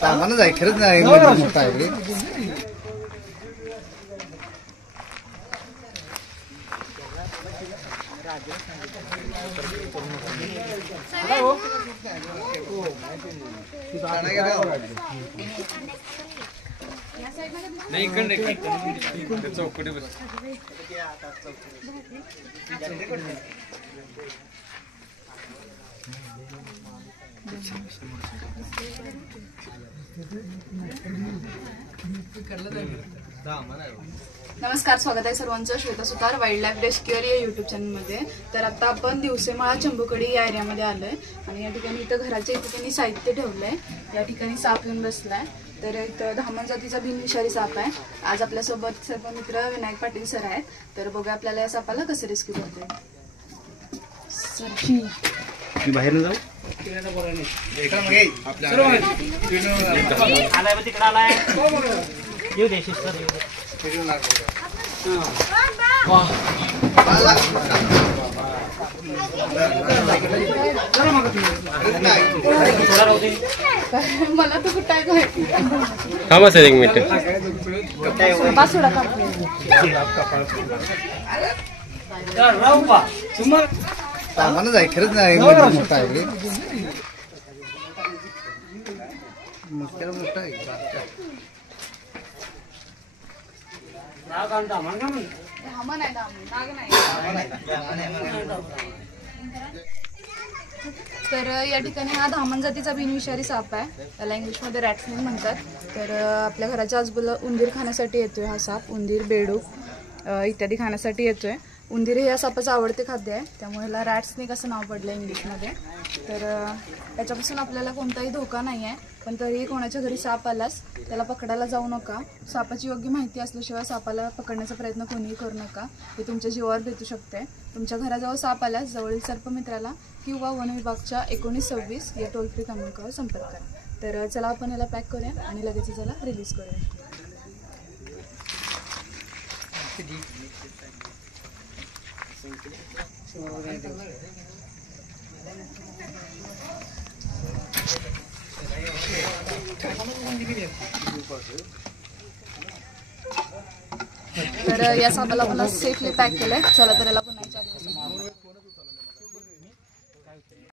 सामानच आहे खरंच नाही मोठा आहे रे. नाही इकडे चौकटी बस. नमस्कार, स्वागत आहे सर्वांचं श्वेता सुतार वाईल्ड लाईफ रेस्क्युअर या यूट्यूब चॅनलमध्ये. तर आता आपण दिवसेमाळा चंबुकडी या एरियामध्ये आलोय आणि या ठिकाणी इथं घराच्या इथे त्यांनी साहित्य ठेवलंय. या ठिकाणी साप येऊन बसलाय. तर इथं धामण जातीचा बिनविषारी साप आहे. आज आपल्यासोबत सर्व मित्र विनायक पाटील सर आहेत. तर बघूया आपल्याला या सापाला कसं रेस्क्यू करते. मी बाहेर न जाऊ मला तर कुठं थांबा सर एक मिनिट. सामानच आहे खरंच नाही मोठा आहे रे. मोठा आहे. तर या ठिकाणी हा धामण जातीचा बिनविषारी साप आहे. त्याला इंग्लिशमध्ये रॅटस्नेक म्हणतात. तर आपल्या घराच्या आजूबाजूला उंदीर खाण्यासाठी येतोय हा साप. उंदीर, बेडूक इत्यादी खाण्यासाठी येतोय. उंदीर हे या सापाचं आवडते खाद्य आहे, त्यामुळे ह्याला रॅट स्नेक असं नाव पडलं इंग्लिशमध्ये. तर त्याच्यापासून आपल्याला कोणताही धोका नाही आहे, पण तरीही कोणाच्या घरी साप आलास त्याला पकडायला जाऊ नका. सापाची योग्य माहिती असल्याशिवाय सापाला पकडण्याचा प्रयत्न कोणीही करू नका. हे तुमच्या जीवावर बेतू शकते. तुमच्या घराजवळ साप आल्यास जवळील सर्पमित्राला किंवा वन विभागच्या 1926 या टोल फ्री क्रमांकावर संपर्क करा. तर चला आपण याला पॅक करूया आणि लगेच त्याला रिलीज करूया. तर या सापाला मला सेफली पॅक केलंय. चला तर याला